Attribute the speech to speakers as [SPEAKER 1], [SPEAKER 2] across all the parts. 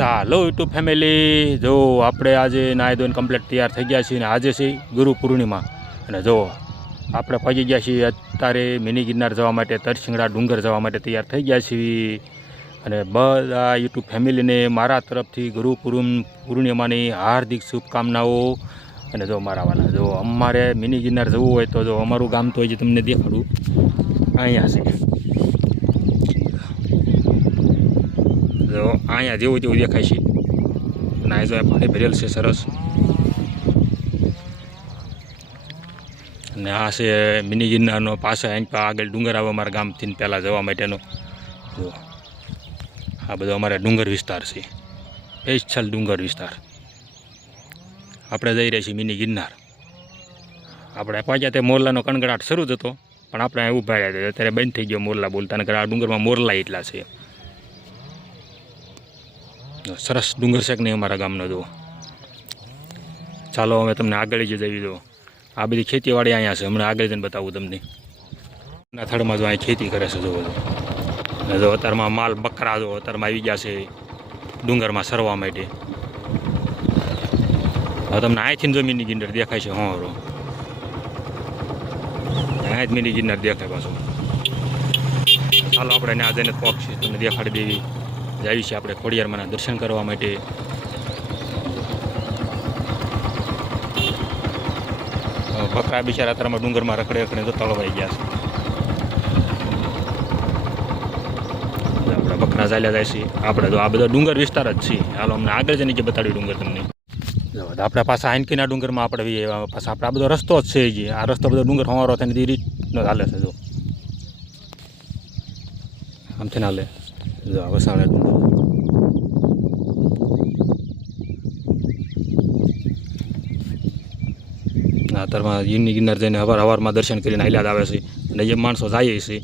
[SPEAKER 1] ચાલો YouTube family. જો આપણે આજે નાહી ધોઈને કમ્પ્લીટ તૈયાર થઈ ગયા છીએ અને આજે છે ગુરુ પૂર્ણિમા. અને જો આપણે પહોંચી ગયા છીએ અત્યારે મિની ગિરનાર જવા માટે તરસિંગડા ડુંગર જવા માટે તૈયાર થઈ ગયા છીએ. અને બધા યુટ્યુબ ફેમિલીને મારા તરફથી ગુરુ પૂર્ણ, પૂર્ણિમાની હાર્દિક શુભકામનાઓ. અને જો મારા વાલા, જો અમારે મિની ગિરનાર જવું હોય તો જો અમારું ગામ તો હજી તમને દેખાડું. અહીંયા છે. જો અહીંયા જેવું જેવું દેખાય છે. અને આ જો પાણી ભરેલ છે સરસ. અને આ છે મિની ગિરનારનો પાછો અહીં આગળ ડુંગર આવે અમારા ગામથી પહેલાં જવા માટેનો. જો, આ બધો અમારે ડુંગર વિસ્તાર છે. સ્પેશિયલ ડુંગર વિસ્તાર. આપણે જઈ રહ્યા છીએ મિની ગિરનાર. આપણે પહોંચ્યા તે મોરલાનો કણગડાટ શરૂ જ હતો. પણ આપણે એવું રહ્યા અત્યારે બંધ થઈ ગયો મોરલા બોલતા. અને આ ડુંગરમાં મોરલા એટલા છે. સરસ ડુંગર શેક નહીં અમારા ગામનો જુઓ. ચાલો અમે તમને આગળ જ જઈ દો. આ બધી ખેતીવાડી અહીંયા છે. હમણાં આગળ જઈને બતાવું તમને. ના થડમાં જો અહીં ખેતી કરે છે જો બધું જો અત્યારમાં માલ બકરા જો અત્યારમાં આવી ગયા છે ડુંગરમાં સરવા માટે. હવે તમને અહીંથી જમીનની મિની ગિરનાર દેખાય છે હોરો અહીંયા જ મિની ગિરનાર દેખાય પાછું. ચાલો આપણે આજે જઈને પક્ષી તમને દેખાડી દેવી. જાવી છે આપણે ખોડિયારમાંના દર્શન કરવા માટે. બકરા બિચારા અત્યારમાં ડુંગરમાં રખડે રખડે તો તળવાઈ ગયા છે. આપણે બકરા ચાલ્યા જાય છે. આપણે તો આ બધો ડુંગર વિસ્તાર જ છે હાલો, અમને આગળ જઈને કે બતાડ્યું ડુંગર તમને. આપણા પાસે આઈનકીના ડુંગરમાં આપણે પાસે આપણે આ બધો રસ્તો જ છે જે. આ રસ્તો બધો ડુંગર હોવારો થઈને ધીરી રીતનો ચાલે છે, જો. આમથી ના લે જો, આ વસાવડા ડુંગર ના અત્યારમાં યમની ગિરનાર જઈને હવાર હવારમાં દર્શન કરીને હાલ્યા આવે છે. અને જે માણસો જાય છે.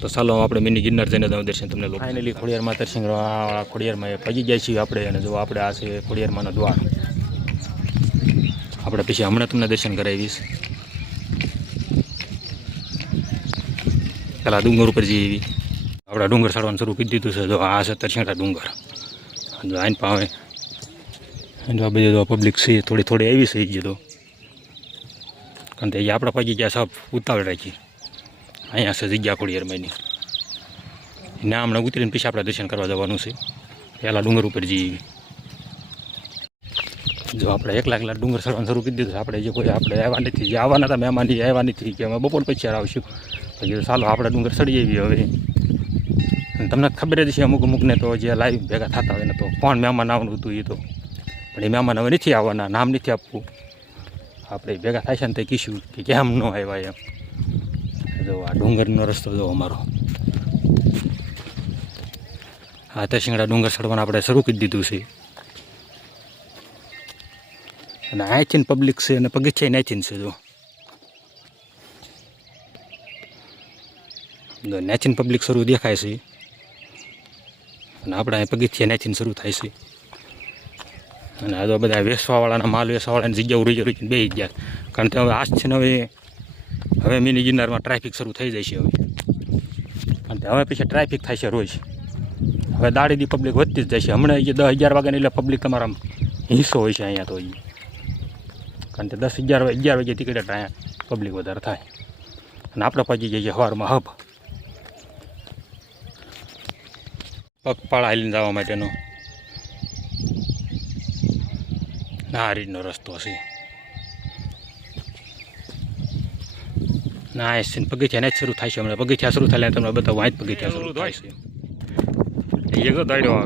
[SPEAKER 1] તો ચાલો આપણે મિની ગિરનાર જઈને દર્શન તમને લોકો ફાઇનલી ખોડિયારમાં દર્શન કરવા ખોડિયારમાં એ પગી જાય છીએ આપણે અને જો આપણે આ છે ખોડિયારમાંનો દ્વાર. આપણે પછી હમણાં તમને દર્શન કરાવીશ. પેલા ડુંગર ઉપર જઈએ એવી આપણે ડુંગર ચડવાનું શરૂ કરી દીધું છે. જો આ છે તરસેટા ડુંગર. જો આઈને પાવે. જો આ બધી પબ્લિક છે, થોડી થોડી આવી છે જે તો કારણ કે આપણે પગી ગયા સબ ઉતાવળ રાખી. અહીંયા છે જગ્યા ખોડિયારમાંની ના હમણાં ઉતરીને પછી આપણે દર્શન કરવા જવાનું છે. પહેલાં ડુંગર ઉપર જઈએ જો આપણે એકલા એકલા ડુંગર ચડવાનું શરૂ કરી દીધું આપણે જે કોઈ આપણે આવ્યા નથી, જે આવવાના હતા મહેમાન એ આવ્યા નથી, કે અમે બપોર પછી આવશું. પછી ચાલો, આપણે ડુંગર ચડી જઈએ હવે. અને તમને ખબર જ છે અમુક અમુકને તો જે લાઈવ ભેગા થતા હોય ને તો કોણ મહેમાન આવવાનું હતું એ તો. પણ એ મહેમાન હવે નથી આવવાના, નામ નથી આપવું. આપણે ભેગા થાય ને તે કહીશું કે કેમ ન આવ્યા એમ. જો આ ડુંગરનો રસ્તો જો અમારો. આ શિંગડા ડુંગર ચડવાનું આપણે શરૂ કરી દીધું છે. અને આચીન પબ્લિક છે અને પગથિયા નેચીન છે જો. નેચીન પબ્લિક શરૂ દેખાય છે. અને આપણે અહીં પગથિયા નેચીન શરૂ થાય છે. અને આ તો બધા વેસવાવાળાના માલ વેસવાવાળાની જગ્યાઓ રોઈ રોઈને બે ગયા. કારણ કે હવે આજ છે ને હવે હવે મિની ગિરનારમાં ટ્રાફિક શરૂ થઈ જાય છે હવે. કારણ હવે પછી ટ્રાફિક થાય છે રોજ. હવે દાડીથી પબ્લિક વધતી જ જાય છે હમણાં જે દસ અગિયાર વાગ્યાની એટલે પબ્લિક તમારા હિસ્સો હોય છે અહીંયા તો કારણ કે દસ અગિયાર અગિયાર વાગે ટિકિટ અહીંયા પબ્લિક વધારે થાય. અને આપણે પહોંચી જઈએ સવારમાં હબ. પગપાળા હાલીને જવા માટેનો. આ રીતનો રસ્તો છે ના સીન પગથિયા ને જ શરૂ થાય છે હમણાં પગથિયા શરૂ થાય તમને બતાવું આ જ પગથિયા શરૂ થાય છે એ તો દાડ્યો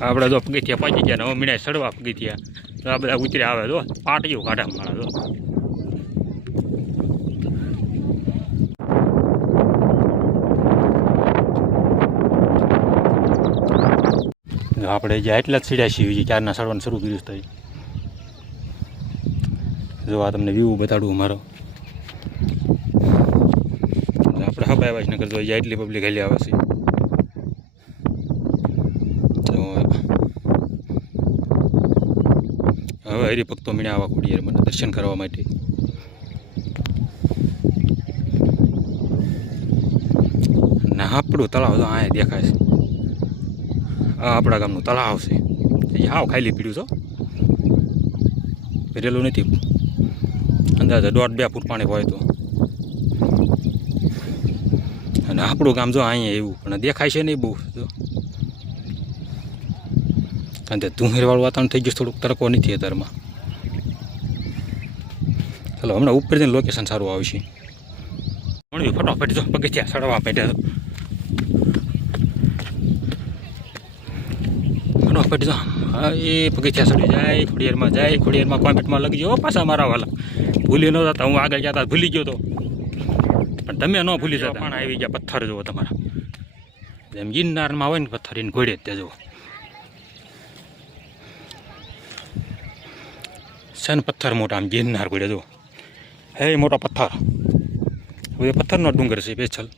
[SPEAKER 1] આપણે જો પગથિયા પહોંચી ગયા ને હવે મીણા સડવા પગથિયા આ બધા ઉતરી આવે તો પાટીઓ કાઢા માળા તો જો આપણે જે એટલા જ સીડ્યા છીએ ચારના સડવાનું શરૂ કર્યું છે જો આ તમને વ્યૂ બતાડું મારો આપણે હબ આવ્યા છે નગર જો એટલી પબ્લિક હેલી આવે છે. હવે હરિભક્તો મીણા આવા ખોડિયાર મને દર્શન કરવા માટે. ના, આપણું તળાવ તો આ દેખાય છે. આ આપણા ગામનું તળાવ છે. એ હાવ ખાલી પીડ્યું છો ભરેલું નથી. અંદાજે દોઢ બે ફૂટ પાણી હોય તો. અને આપણું ગામ જો અહીંયા એવું, પણ દેખાય છે નહીં બહુ. જો. કારણ કે ધુમેરવાળું વાતાવરણ થઈ ગયું થોડુંક તડકો નથી અત્યારમાં. ચાલો, હમણાં ઉપર જઈને લોકેશન સારું આવશે ફટાફટ જો, પગથિયા સડવા પેટ્યા જો એ પગથિયા સડી જાય ખોડિયારમાં જાય ખોડિયારમાં કોમેન્ટમાં લગી ગયો પાછા મારા વાલા. ભૂલી ન જતા હું આગળ જતા ભૂલી ગયો તો. પણ તમે ન ભૂલી જાઓ પણ આવી ગયા પથ્થર જુઓ તમારા. જેમ ગિરનારમાં હોય ને પથ્થર એને ઘોડે જ ત્યાં જુઓ. સન પથ્થર મોટા આમ ગિરનાર ઘોડે જુઓ. હે મોટો પથ્થર. હવે પથ્થરનો ડુંગર છે પેછલ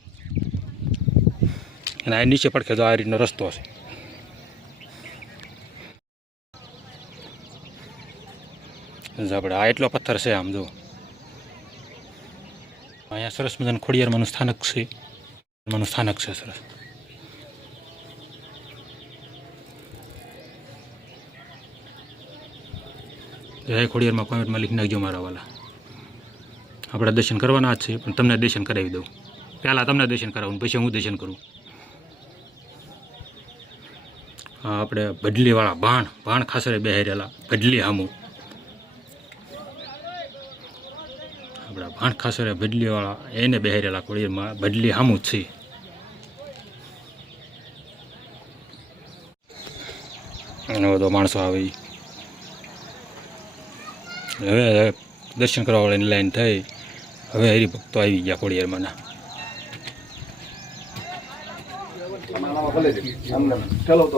[SPEAKER 1] અને આ નીચે પડખે તો આ રીતનો રસ્તો છે આપણે આ એટલો પથ્થર છે આમ જો. અહીંયા સરસ મજાનું ખોડિયારમાંનું સ્થાનક છે. માનું સ્થાનક છે સરસ. જય ખોડિયારમાં કોમેન્ટમાં લખી નાખજો મારા વાલા. આપણે દર્શન કરવાના જ છે, પણ તમને દર્શન કરાવી દઉં. પહેલાં તમને દર્શન કરાવું પછી હું દર્શન કરું. આપણે ભડલીવાળા ભાણ ભાણ ખાસરે બેહેરેલા ભડલી હામું. આપણા ભાણ ખાસરે ભડલીવાળા, એને બેહેરેલા કોળીરમાં ભડલી હામું જ છે એનો બધો માણસો આવી. હવે દર્શન કરવા વાળાની લાઈન થઈ. હવે હરિભક્તો આવી ગયા ખોડિયારમાંના
[SPEAKER 2] ચલો તો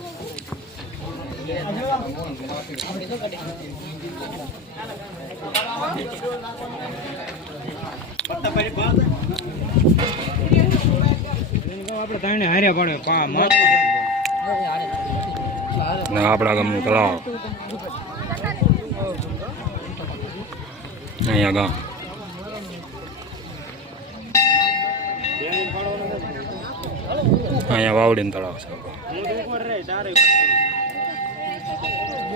[SPEAKER 3] પડે પા મત
[SPEAKER 1] ને આપણા ગામનું તળાવ. અહીંયા ગામ. અહીંયા વાવડીનું તળાવ છે.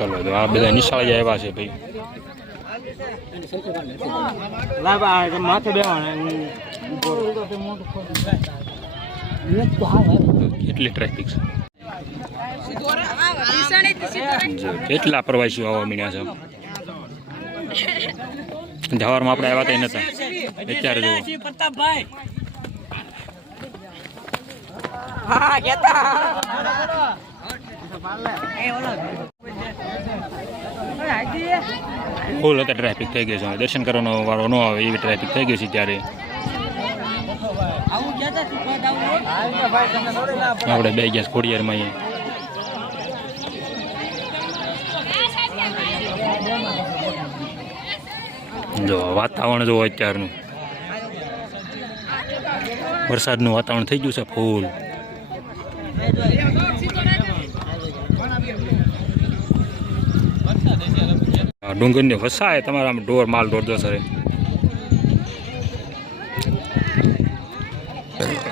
[SPEAKER 1] ચલો તો આ બધા નિશાળ આવ્યા છે ભાઈ.
[SPEAKER 3] માથે
[SPEAKER 1] કેટલી ટ્રાફિક છે? કેટલા પ્રવાસીઓ આવવા મીણ્યા છે? જવારમાં આપણે આવ્યા કંઈ નતા. અત્યારે જુઓ
[SPEAKER 3] પ્રતાપભાઈ હા કેતા.
[SPEAKER 1] ફૂલ અત્યારે ટ્રાફિક થઈ ગઈ છે. દર્શન કરવાનો વાળો ન આવે, એવી ટ્રાફિક થઈ ગઈ છે ત્યારે. આપણે બે ગયા ખોડિયારમાં અહીંયા. જો, વાતાવરણ જો અત્યારનું. વરસાદનું વાતાવરણ થઈ ગયું છે, ફૂલ. ડુંગરની વસાય તમારા ઢોર માલ ઢોર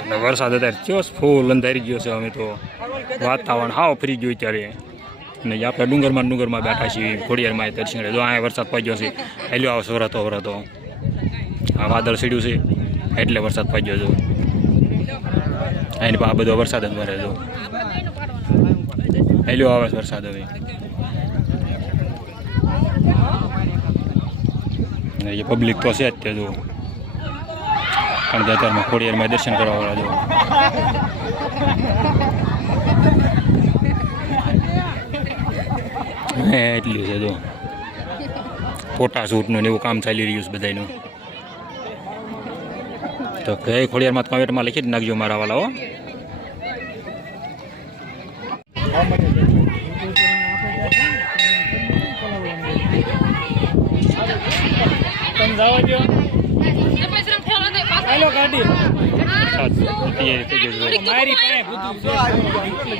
[SPEAKER 1] અને વરસાદ અત્યારે ચોસ ફૂલ અંધારી ગયો છે અમે તો. વાતાવરણ હાવ ફરી ગયું અત્યારે. અને આપણે ડુંગરમાં ડુંગરમાં બેઠા છીએ ખોડિયારમાં દર્શન જો અહીંયા વરસાદ પડ્યો છે. હેલ્યો આવશે વરતો વરતો આ વાદળ સીડ્યું છે. એટલે વરસાદ પડ્યો છો એની આ બધો વરસાદ જ મરે જો. હેલ્યો આવે વરસાદ હવે. ને એ પબ્લિક તો છે જ તે જો. કારણ કે અત્યારમાં ખોડિયારમાં દર્શન કરવા વાળા જો. હે, એટલું છે જો. ફોટા શૂટનું ને એવું કામ ચાલી રહ્યું છે બધાનું તો કઈ ખોડિયારમાં કોમેન્ટમાં લખી જ નાખજો મારા વાલા તૈયારી થઈ ગઈ છે.
[SPEAKER 3] મારી પાસે બધું છે.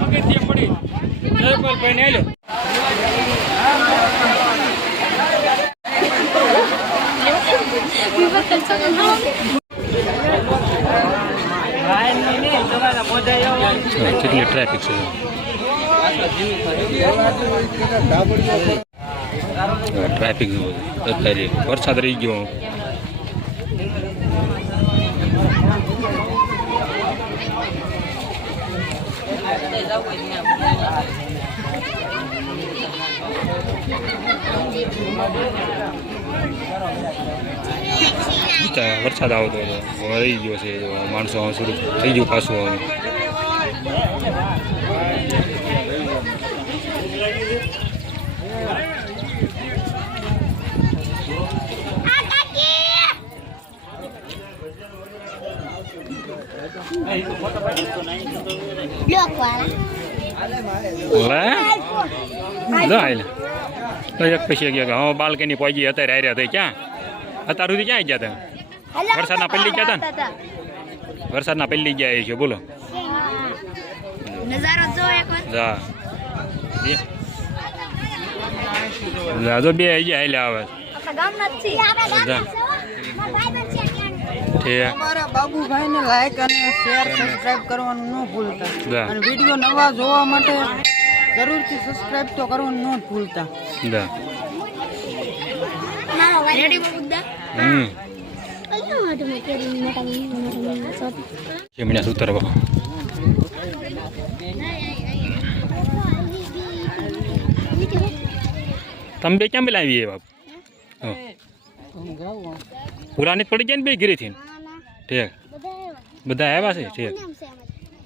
[SPEAKER 3] પગથિયે પડી જયપાલભાઈ ને હાલો
[SPEAKER 1] હા, કેટલી ટ્રાફિક છે. ટ્રાફિક વરસાદ રહી ગયો. વરસાદ આવતો હતો. વળી ગયો છે માણસો શરૂ થઈ ગયું પાછું હવે લે લો આયલે તો એક પછી ગયા હા બાલ્કની પહોંચી અત્યારે આવ્યા હતા ક્યાં? અત્યાર સુધી ક્યાં ગયા હતા વરસાદના પહેલી ગયા હતા? વરસાદના પહેલી ગયા છે બોલો.
[SPEAKER 4] જો
[SPEAKER 1] બે ગયા હાલે આવે.
[SPEAKER 5] અમારા બાબુભાઈને લાઈક અને શેર સબસ્ક્રાઇબ કરવાનું ન ભૂલતા. અને વીડિયો નવા જોવા માટે જરૂરથી સબસ્ક્રાઇબ તો કરવાનું ન ભૂલતા.
[SPEAKER 1] ચીમણ્યા સુતરવા તમે બે ક્યાં બોલાવી એ બાપ? હા. જ પડી જાય ને બે ગીરીથી ઠીક. બધા આવ્યા છે? ઠીક.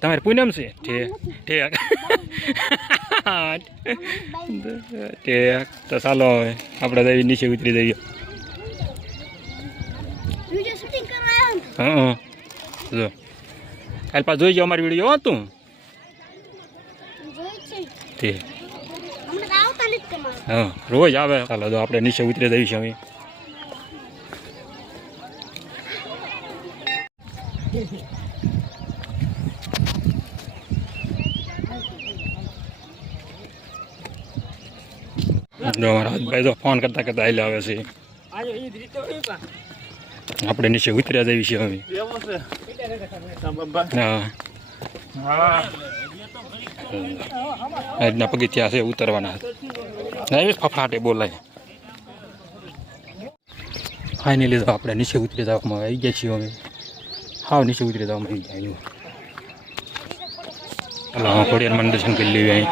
[SPEAKER 1] તમારે પૂનમ છે? ઠીક. ઠીક. ઠીક. તો ચાલો હવે આપણે જઈ નીચે ઉતરી જઈએ. હા હા. જો. કાલ પાછું જોઈ જાઓ અમારી વીડિયો
[SPEAKER 4] હો તું.
[SPEAKER 1] ઠીક. હા રોજ આવે. ચાલો તો આપણે નીચે ઉતરી જઈશું હવે જો અમારા ભાઈ તો ફોન કરતા કરતા આવેલા આવે છે. આપણે નીચે ઉતર્યા જઈએ છીએ હવે આજના પગથિયા છે ઉતરવાના. ના એ ફફડાટે બોલાય. ફાઇનલી તો આપણે નીચે ઉતરી જવામાં આવી ગયા છીએ હવે હાવ નીચે ઉતરી જવામાં આવી ગયા ચાલો હા ખોડિયારમાં દર્શન કરી લેવી અહીં.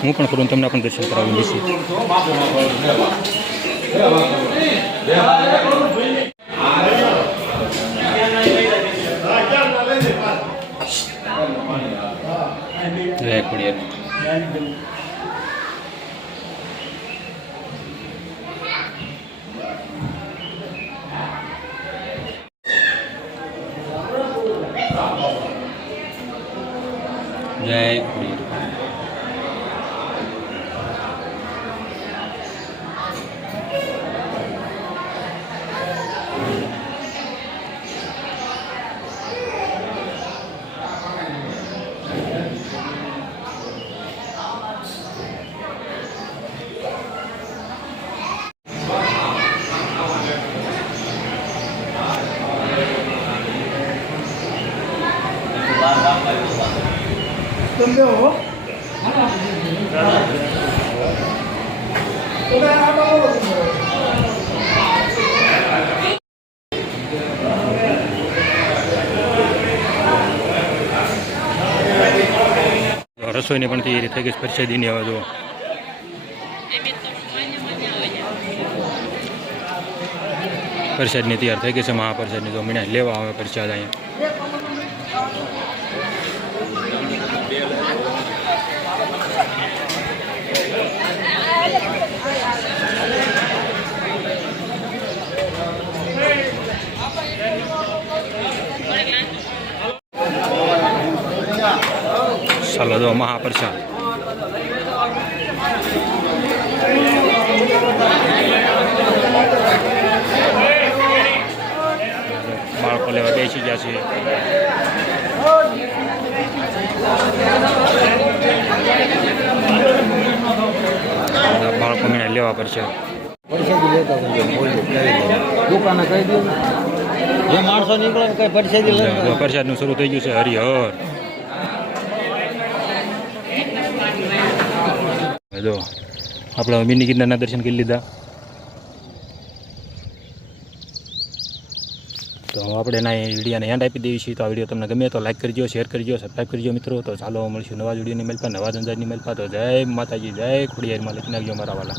[SPEAKER 1] હું પણ કરું તમને પણ દર્શન કરાવી નીચે જય ખોડિયાર. રસોઈને પણ તૈયારી થઈ ગઈ પરસેદીની હવે જુઓ. પરસાદની તૈયાર થઈ ગઈ છે, મહાપ્રસાદની તો મીણા લેવા આવે, પરસાદ અહીંયા. જો મહાપ્રસાદ. બાળકો લેવા બેસી ગયા છે. બાળકો મેળા લેવા પડશે.
[SPEAKER 6] દુકાને કહી દઉં. જે માણસો નીકળે કઈ પરસેદી લઈ
[SPEAKER 1] પ્રસાદનું શરૂ થઈ ગયું છે હરિહર. જો આપણે મિની ગિરનારના દર્શન કરી લીધા તો આપણે એના વિડીયોને એન્ડ આપી દેવી છીએ તો આ વીડિયો તમને ગમે તો લાઈક કરજો શેર કરજો સબસ્ક્રાઈબ કરજો મિત્રો તો ચાલો મળશું નવા વિડીયોની મેલપા નવા ધંધાની મેલપા તો જય માતાજી જય ખોડિયારમાં લખી નાખજો મારા વાલા